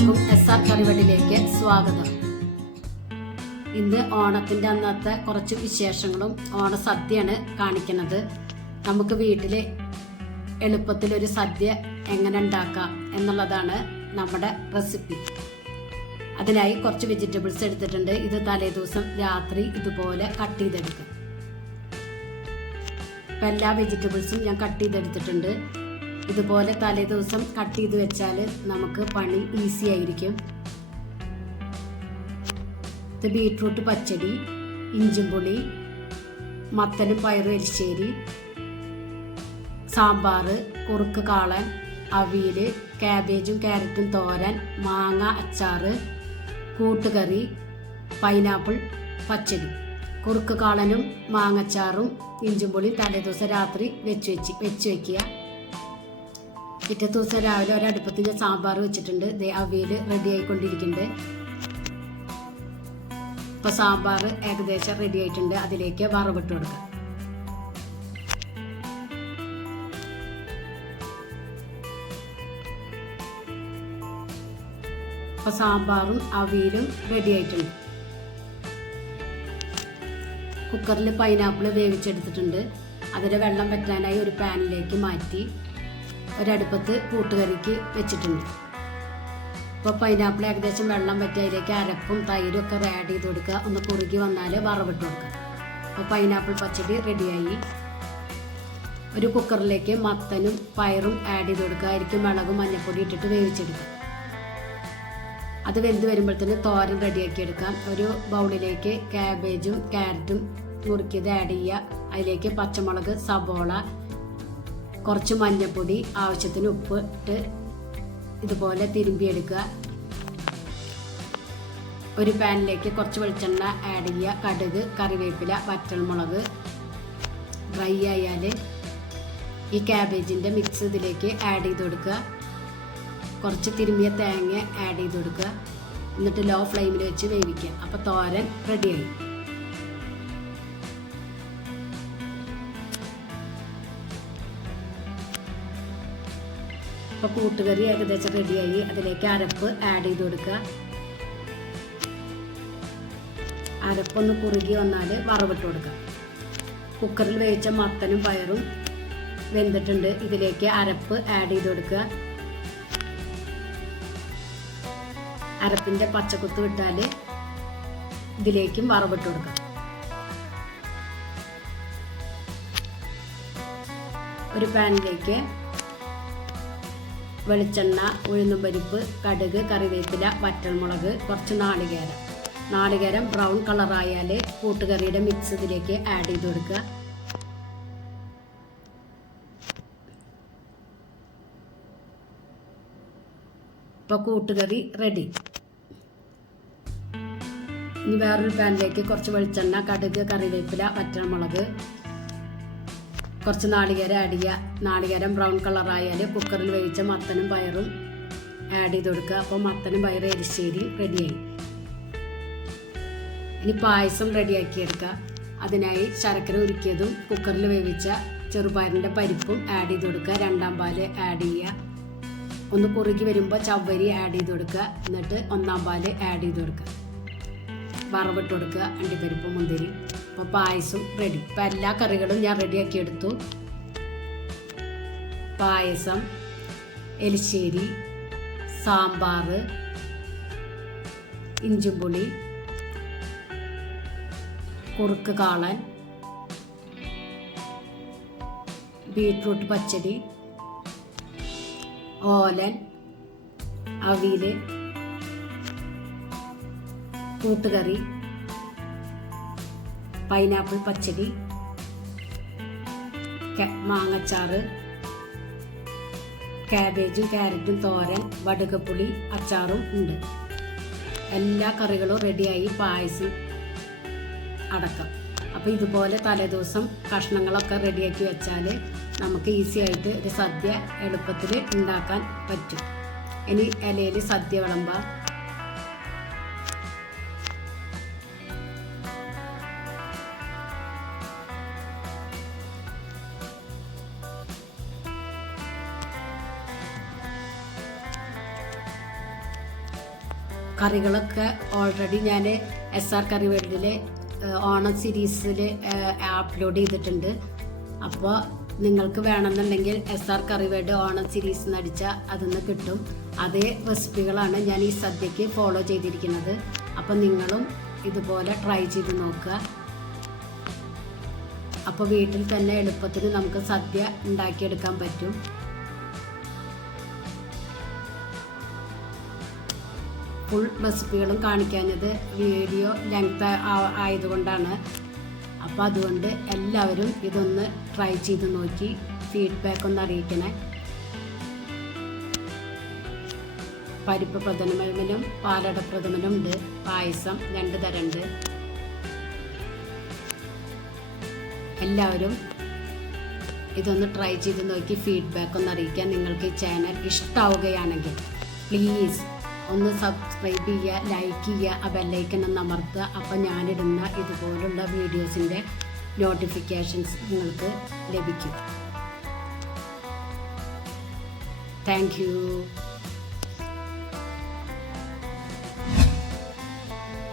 എല്ലാവർക്കും SR കറിവടിയിലേക്ക് സ്വാഗതം. ഇന്ന് ഓണത്തിൻ്റെ അന്നത്തെ കുറച്ച് വിശേഷങ്ങളും ഓണസദ്യയാണ് കാണിക്കുന്നത്. നമുക്ക് വീട്ടിൽ എളുപ്പത്തിലൊരു സദ്യ എങ്ങനെ ഉണ്ടാക്കാം എന്നുള്ളതാണ് നമ്മുടെ റെസിപ്പി. അതിനായി കുറച്ച് വെജിറ്റബിൾസ് എടുത്തിട്ടുണ്ട്. ഇത് തലേദിവസം രാത്രി ഇതുപോലെ കട്ട് ചെയ്തെടുക്കും. ഇപ്പം എല്ലാ വെജിറ്റബിൾസും ഞാൻ കട്ട് ചെയ്തെടുത്തിട്ടുണ്ട്. ഇതുപോലെ തലേദിവസം കട്ട് ചെയ്ത് വെച്ചാൽ നമുക്ക് പണി ഈസി ആയിരിക്കും. ഇത് ബീട്രൂട്ട് പച്ചടി, ഇഞ്ചിമ്പുളി, മത്തനും പയറും എരിശ്ശേരി, സാമ്പാർ, കുറുക്ക് കാളൻ, അവിയൽ, കാബേജും ക്യാരറ്റും തോരൻ, മാങ്ങ അച്ചാറ്, കൂട്ടുകറി, പൈനാപ്പിൾ പച്ചടി. കുറുക്ക് കാളനും മാങ്ങച്ചാറും ഇഞ്ചിമ്പുളിയും തലേദിവസം രാത്രി വെച്ച് വയ്ക്കുക. പിറ്റേ ദിവസം രാവിലെ ഒരടുപ്പത്തിൽ സാമ്പാർ വെച്ചിട്ടുണ്ട്. അവിയൽ റെഡി ആയിക്കൊണ്ടിരിക്കുന്നുണ്ട്. ഇപ്പോൾ സാമ്പാർ ഏകദേശം റെഡി ആയിട്ടുണ്ട്. അതിലേക്ക് വറവിട്ട് കൊടുക്കാം. ഇപ്പോൾ സാമ്പാറും അവിയലും റെഡി ആയിട്ടുണ്ട്. കുക്കറിൽ പൈനാപ്പിൾ വേവിച്ചെടുത്തിട്ടുണ്ട്. അതിൻ്റെ വെള്ളം വറ്റാനായി ഒരു പാനിലേക്ക് മാറ്റി ഒരടുപ്പത്ത് കൂട്ടുകറിക്ക് വെച്ചിട്ടുണ്ട്. ഇപ്പോൾ പൈനാപ്പിൾ ഏകദേശം വെള്ളം വറ്റി അതിലേക്ക് അരപ്പും തൈരും ഒക്കെ ആഡ് ചെയ്ത് കൊടുക്കുക. ഒന്ന് കുറുകി വന്നാൽ വറവിട്ട് കൊടുക്കുക. അപ്പോൾ പൈനാപ്പിൾ പച്ചടി റെഡിയായി. ഒരു കുക്കറിലേക്ക് മത്തനും പയറും ആഡ് ചെയ്ത് കൊടുക്കുക. അതിലേക്ക് മുളകും മഞ്ഞൾപ്പൊടി ഇട്ടിട്ട് വേവിച്ചെടുക്കുക. അത് വെന്ത് വരുമ്പോഴത്തേന് തോരൻ റെഡിയാക്കി എടുക്കാം. ഒരു ബൗളിലേക്ക് കാബേജും ക്യാരറ്റും മുറുക്കിയത് ആഡ് ചെയ്യുക. അതിലേക്ക് പച്ചമുളക്, സബോള, കുറച്ച് മഞ്ഞൾപ്പൊടി, ആവശ്യത്തിന് ഉപ്പ് ഇട്ട് ഇതുപോലെ തിരുമ്പിയെടുക്കുക. ഒരു പാനിലേക്ക് കുറച്ച് വെളിച്ചെണ്ണ ആഡ് ചെയ്യുക. കടുക്, കറിവേപ്പില, വറ്റൽമുളക് ഡ്രൈ ആയാൽ ഈ ക്യാബേജിൻ്റെ മിക്സ് ഇതിലേക്ക് ആഡ് ചെയ്ത് കൊടുക്കുക. കുറച്ച് തിരുമ്മിയ തേങ്ങ ആഡ് ചെയ്ത് കൊടുക്കുക. എന്നിട്ട് ലോ ഫ്ലെയിമിൽ വെച്ച് വേവിക്കുക. അപ്പോൾ തോരൻ റെഡിയായി. ഇപ്പോൾ കൂട്ടുകറി ഏകദേശം റെഡിയായി. അതിലേക്ക് അരപ്പ് ആഡ് ചെയ്ത് കൊടുക്കുക. അരപ്പൊന്ന് കുറുകി വന്നാൽ വറവിട്ട് കൊടുക്കുക. കുക്കറിൽ വേവിച്ച മത്തനും പയറും വെന്തിട്ടുണ്ട്. ഇതിലേക്ക് അരപ്പ് ആഡ് ചെയ്ത് കൊടുക്കുക. അരപ്പിൻ്റെ പച്ചക്കുത്ത് വിട്ടാൽ ഇതിലേക്കും വറവിട്ട് കൊടുക്കുക. ഒരു പാനിലേക്ക് വെളിച്ചെണ്ണ, ഉഴുന്നുപരിപ്പ്, കടുക്, കറിവേപ്പില, വറ്റൽമുളക്, കുറച്ച് നാളികേരം ബ്രൗൺ കളറായാൽ കൂട്ടുകറിയുടെ മിക്സ് ഇതിലേക്ക് ആഡ് ചെയ്ത് കൊടുക്കുക. ഇപ്പോൾ കൂട്ടുകറി റെഡി. ഇനി വേറൊരു പാനിലേക്ക് കുറച്ച് വെളിച്ചെണ്ണ, കടുക്, കറിവേപ്പില, വറ്റൽമുളക്, കുറച്ച് നാളികേരം ആഡ് ചെയ്യുക. നാളികേരം ബ്രൗൺ കളറായാൽ കുക്കറിൽ വേവിച്ച മത്തനും പയറും ആഡ് ചെയ്ത് കൊടുക്കുക. അപ്പോൾ മത്തനും പയറും എരിശ്ശേരി റെഡിയായി. ഇനി പായസം റെഡിയാക്കിയെടുക്കുക. അതിനായി ശർക്കര ഉരുക്കിയതും കുക്കറിൽ വേവിച്ച ചെറുപയറിൻ്റെ പരിപ്പും ആഡ് ചെയ്ത് കൊടുക്കുക. രണ്ടാം പാല് ആഡ് ചെയ്യുക. ഒന്ന് കുറുകി വരുമ്പോൾ ചവ്വരി ആഡ് ചെയ്ത് കൊടുക്കുക. എന്നിട്ട് ഒന്നാം പാല് ആഡ് ചെയ്ത് കൊടുക്കുക. വറവിട്ട് കൊടുക്കുക. അണ്ടിപ്പരിപ്പ്, മുന്തിരി. അപ്പോൾ പായസം റെഡി. ഇപ്പോൾ എല്ലാ കറികളും ഞാൻ റെഡിയാക്കി എടുത്തു. പായസം, എലിശ്ശേരി, സാമ്പാർ, ഇഞ്ചിമ്പുളി, കുറുക്ക് കാളൻ, ബീട്രൂട്ട് പച്ചടി, ഓലൻ, അവിയൽ, കൂട്ടുകറി, പൈനാപ്പിൾ പച്ചടി, മാങ്ങച്ചാറ്, കാബേജും ക്യാരറ്റും തോരൻ, വടുകപ്പുളി അച്ചാറും ഉണ്ട്. എല്ലാ കറികളും റെഡിയായി. പായസം അടക്കം. അപ്പോൾ ഇതുപോലെ തലേദിവസം കഷ്ണങ്ങളൊക്കെ റെഡിയാക്കി വെച്ചാൽ നമുക്ക് ഈസി ആയിട്ട് ഒരു സദ്യ എളുപ്പത്തിൽ ഉണ്ടാക്കാൻ പറ്റും. ഇനി ഇലയിൽ സദ്യ വിളമ്പാം. കറികളൊക്കെ ഓൾറെഡി ഞാൻ SR കറി വേൾഡിൽ ഓണം സീരീസിൽ അപ്ലോഡ് ചെയ്തിട്ടുണ്ട്. അപ്പോൾ നിങ്ങൾക്ക് വേണമെന്നുണ്ടെങ്കിൽ SR curry world Onam series എന്നടിച്ചാൽ അതിന്ന് കിട്ടും. അതേ റെസിപ്പികളാണ് ഞാൻ ഈ സദ്യക്ക് ഫോളോ ചെയ്തിരിക്കുന്നത്. അപ്പോൾ നിങ്ങളും ഇതുപോലെ ട്രൈ ചെയ്ത് നോക്കുക. അപ്പോൾ വീട്ടിൽ തന്നെ എളുപ്പത്തിന് നമുക്ക് സദ്യ ഉണ്ടാക്കിയെടുക്കാൻ പറ്റും. ഫുൾ റെസിപ്പികളും കാണിക്കാഞ്ഞത് വീഡിയോ ലെങ്ത് ആയതുകൊണ്ടാണ്. അപ്പോൾ അതുകൊണ്ട് എല്ലാവരും ഇതൊന്ന് ട്രൈ ചെയ്ത് നോക്കി ഫീഡ്ബാക്ക് ഒന്ന് അറിയിക്കണേ. പരിപ്പ് പ്രഥമനും പാലട പ്രഥമനും ഉണ്ട്. പായസം 2 തരമുണ്ട്. എല്ലാവരും ഇതൊന്ന് ട്രൈ ചെയ്ത് നോക്കി ഫീഡ്ബാക്ക് ഒന്ന് അറിയിക്കാൻ. നിങ്ങൾക്ക് ഈ ചാനൽ ഇഷ്ടമാവുകയാണെങ്കിൽ പ്ലീസ് ഒന്ന് സബ്സ്ക്രൈബ് ചെയ്യുക, ലൈക്ക് ചെയ്യുക, ആ ബെല്ലൈക്കൺ ഒന്ന് അമർത്തുക. അപ്പോൾ ഞാനിടുന്ന ഇതുപോലുള്ള വീഡിയോസിൻ്റെ നോട്ടിഫിക്കേഷൻസ് നിങ്ങൾക്ക് ലഭിക്കും. Thank you.